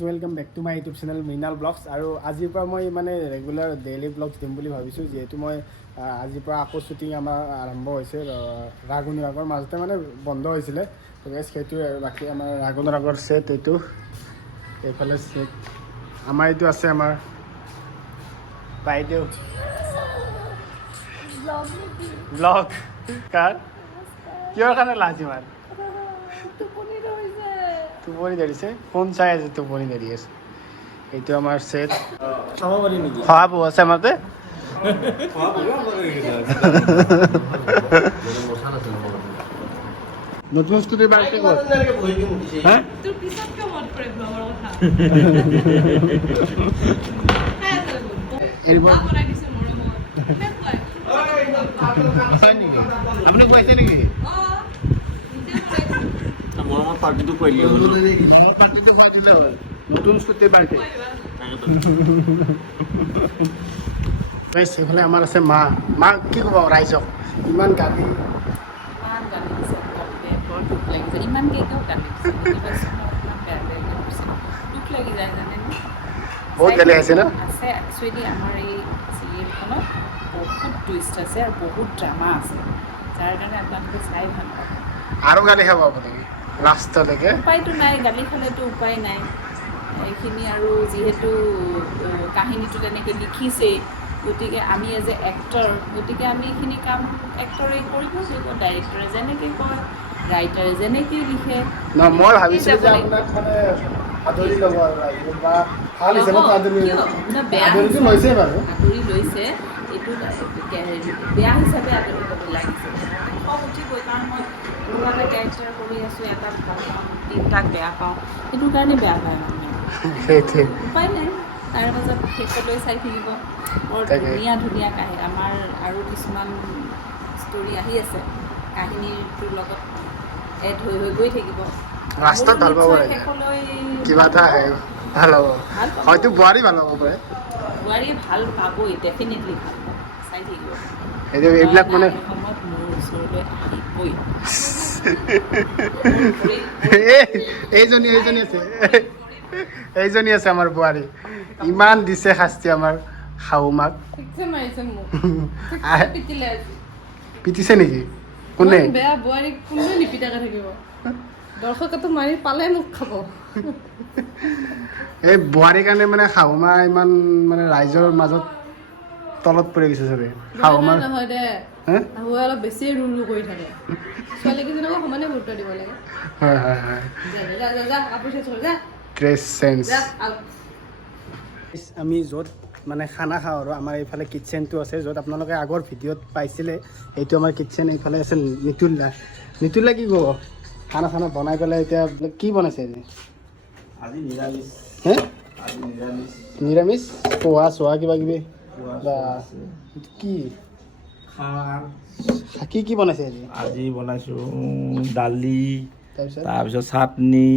Welcome back to my YouTube channel Mrinal Vlogs আৰু আজিৰ পৰা মই মানে ৰেগুলাৰ ডেইলি ব্লগছ দিম বুলি ভাবিছোঁ যিহেতু মই আজিৰ পৰা আকৌ শ্বুটিং আমাৰ আৰম্ভ হৈছে ৰাগ অনুৰাগৰ মাজতে মানে বন্ধ হৈছিলে তো গাইছ সেইটোৱে আৰু বাকী আমাৰ ৰাগ অনুৰাগৰ ছেট এইটো এইফালে ছেট আমাৰ এইটো আছে আমাৰ বাইদেউ ব্লগ কাৰ কিহৰ কাৰণে লাজ ইমান টোপনি ধৰিছে ফোন চাই আছে টোপনি ধৰি আছে এইটো আমাৰ ছেট খোৱা বোৱা আছে আমাৰতে নতুন স্কুটিৰ বাৰতে ক'ত হা তোৰ পিছত কিয় মত পৰে ব্লগৰ কথা এৰিবা বনাই দিছে মোৰ আপুনি কৈছে নেকি মৰমৰ পাৰ্টিটো কৰিলে মৰমৰ পাৰ্টিটো কৰি দিলে হ'ল নতুন স্কুটিৰ পাৰ্টি সেইফালে আমাৰ আছে মা মা কি ক'ব ৰাইজক ইমান গালি দিছে বৰ দুখ লাগিছে ইমান কেইটাও গালি দিছে দুখ লাগি যায় জানেনে বহুত গালি আছে ন আছে একচুৱেলি আমাৰ এই চিৰিয়েলখনত বহুত টুইষ্ট আছে আৰু বহুত ড্ৰামা আছে যাৰ কাৰণে আপোনালোকে চাই ভাল পাব আৰু গালি খাব আপুনি লাষ্টলৈকে উপায়তো নাই গালি খালেতো উপায় নাই এইখিনি আৰু যিহেতু কাহিনীটো তেনেকৈ লিখিছেই গতিকে আমি এজ এ এক্টৰ গতিকে আমি এইখিনি কাম এক্টৰে কৰিব লাগিব ডাইৰেক্টৰে যেনেকৈ কয় ৰাইটাৰে যেনেকৈ লিখে মই ভাবিছিলোঁ যে আপোনাক মানে আদৰি ল'ব আৰু বা ভাল হিচাপত আদৰি লৈছে বাৰু আদৰি লৈছে এইটো বেয়া হিচাপে আদৰি ল'ব লাগিছে খং উঠিবই কাৰণ মই কোনোবা এটা কেৰেক্টাৰ কৰি আছোঁ এটা ভাল পাওঁ তিনিটাক বেয়া পাওঁ সেইটো কাৰণে বেয়া পায় মানুহে উপায় নাই তাৰ মাজত শেষলৈ চাই থাকিব বৰ ধুনীয়া ধুনীয়া কাহিনী আমাৰ আৰু কিছুমান ষ্টৰি আহি আছে কাহিনীটোৰ লগত এড হৈ হৈ গৈ থাকিব ৰাস্তাত ভাল পাব শেষলৈ কিবা এটা ভাল হ'ব হয়তো বোৱাৰী ভাল হ'ব পাৰে বোৱাৰী ভাল পাবই ডেফিনেটলি ভাল পাব চাই থাকিব এইবিলাক মানে সময়ত মোৰ ওচৰলৈ আহিবই এইজনী আছে আমাৰ বোৱাৰী ইমান দিছে শাস্তি আমাৰ শাহু মাক পিটিছে নেকি কোনে বেয়া বোৱাৰীক কোনে নিপিটাকে থাকিব দৰ্শকেতো মাৰি পালে মোক খাব এই বোৱাৰীৰ কাৰণে মানে শাহু মা ইমান মানে ৰাইজৰ মাজত তলত পৰি গৈছে চবে শাহু মা নহয় দে শাহুৱে অলপ বেছি ৰুল কৰি থাকে ছোৱালীকেইজনকো সমানে গুৰুত্ব দিব লাগে হয় হয় হয় ড্ৰেছ চেঞ্জ আমি য'ত মানে খানা খাওঁ আৰু আমাৰ এইফালে কিটচেনটো আছে য'ত আপোনালোকে আগৰ ভিডিঅ'ত পাইছিলে এইটো আমাৰ কিটচেন এইফালে আছে নিতুল্লা কি ক'ব খানা চানা বনাই পেলাই এতিয়া কি বনাইছে আজি নিৰামিষ হে নিৰামিষ পোহা চোহা কিবা কিবি কি কি বনাইছে আজি বনাইছোঁ দালি তাৰপিছত চাটনি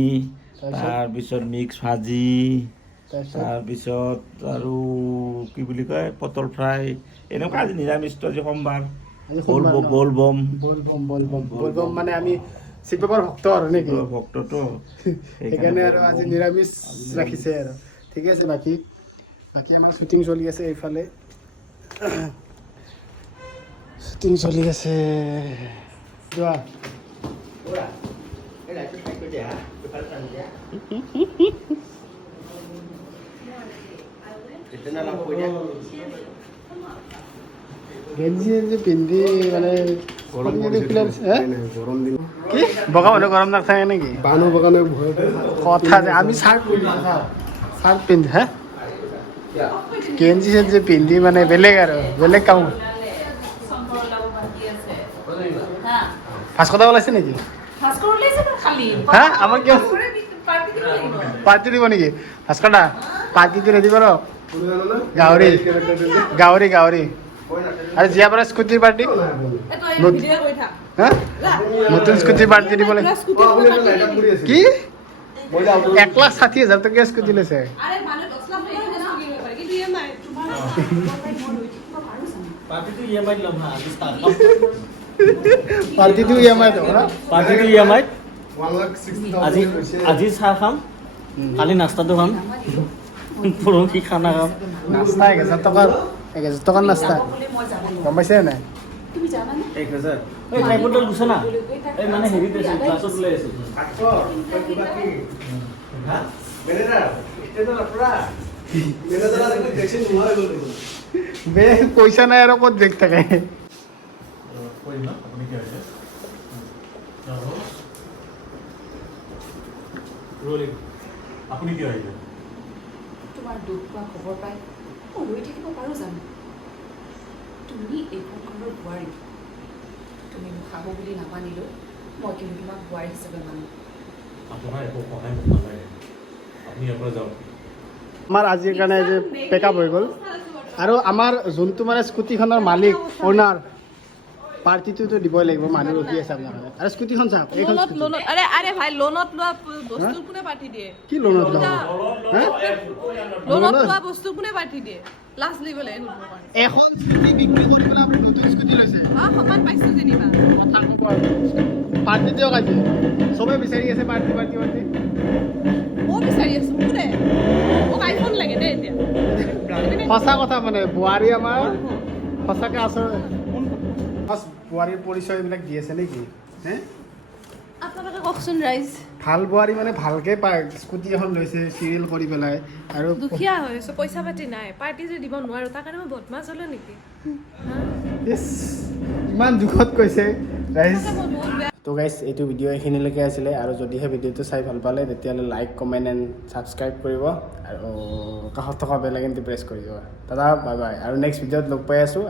তাৰপিছত মিক্স ভাজি তাৰপিছত আৰু কি বুলি কয় পটল ফ্ৰাই এনেকুৱা আজি নিৰামিষটো আজি সোমবাৰ বলবম মানে আমি শিৱ বাবাৰ ভক্ত আৰু নেকি ভক্তটো সেইকাৰণে আৰু আজি নিৰামিষ ৰাখিছে আৰু ঠিকে আছে বাকী আমাৰ শ্বুটিং চলি আছে এইফালে শ্বুটিং চলি আছে যোৱা গেঞ্জি পিন্ধি মানে কি বগা মানুহ গৰম নাথাকে নেকি বানু বগানে কথা যে আমি চাৰ্ট পিন্ধি হা গেঞ্জি চেঞ্জি পিন্ধি মানে বেলেগ আৰু বেলেগ কাম ফাৰ্ষ্ট কথা ওলাইছে নেকি হা আমাৰ কিয় পাৰ্টি দিব নেকি ফাৰ্ষ্ট কথা পাৰ্টিটো ৰেডি কৰ গাহৰি আৰু জীয়া পৰা স্কুটিৰ পাৰ্টি নতুন স্কুটিৰ পাৰ্টি দিব লাগে কি 1,60,000 টকীয়া স্কুটি লৈছে পাৰ্টিটো EMI আজি চাহ খাম খালি নাস্তাটো খাম পৰহি খানা খাম নাস্তা 1,000 টকাৰ নাস্তা গম পাইছে নাই তুমি জানানে 1,000 এই ট্ৰাইপডল গুছে না এই মানে হেৰি দিছে ক্লাছত লৈ আছে বে পইচা নাই আৰু ক'ত বেগ থাকে আপুনি কি আহিলে তোমাৰ দুখ পোৱা খবৰ পাই মই ৰৈ থাকিব পাৰোঁ জানো তুমি এইখন ঘৰৰ বোৱাৰী তুমি মোক খাব বুলি নামানিলেও মই কিন্তু তোমাক বোৱাৰী হিচাপে মানো আপোনাৰ একো সহায় মোক নালাগে আপুনি ইয়াৰ পৰা যাওক আমাৰ আজিৰ কাৰণে যে পেকআপ হৈ গ'ল আৰু আমাৰ যোনটো মানে স্কুটিখনৰ মালিক অ'নাৰ পাৰ্টিটোতো দিবই লাগিব মানুহ ৰখি আছে আপোনাৰ কাৰণে আৰু স্কুটিখন চাওক এইখন লোনত আৰে ভাই লোনত লোৱা বস্তু কোনে পাঠি দিয়ে কি লোনত ল'ব হা লোনত লোৱা বস্তু কোনে পাঠি দিয়ে লাজ লিব লাগে এখন স্কুটি বিক্ৰী কৰি পেলাই আপুনি নতুন স্কুটি লৈছে সমান পাইছো যেনিবা কথা ক'ব আৰু পাৰ্টি দিয়ক আজি চবে বিচাৰি আছে পাৰ্টি মই বিচাৰি আছো কোনে মোক আইফোন লাগে দেই এতিয়া সঁচা কথা মানে বোৱাৰী আমাৰ সঁচাকৈ আচলতে বোৱাৰীৰ পৰিচয় এইবিলাক দি আছে নেকি হে আপোনালোকে কওকচোন ৰাইজ ভাল বোৱাৰী মানে ভালকে পায় স্কুটি এখন লৈছে চিৰিয়েল কৰি পেলাই আৰু দুখীয়া হৈ আছো পইচা পাতি নাই পাৰ্টি যে দিব নোৱাৰো তাৰ কাৰণে মই বদমাছ হ'লো নেকি ইছ ইমান দুখত কৈছে ৰাইজ মই বহুত বেয়া তো গাইজ এইটো ভিডিঅ' এইখিনিলৈকে আছিলে আৰু যদিহে ভিডিঅ'টো চাই ভাল পালে তেতিয়াহ'লে লাইক কমেণ্ট এণ্ড ছাবস্ক্ৰাইব কৰিব আৰু কাষত থকা বেল আইকনটো প্ৰেছ কৰি দিব দাদা বাই বাই আৰু নেক্সট ভিডিঅ'ত লগ পাই আছোঁ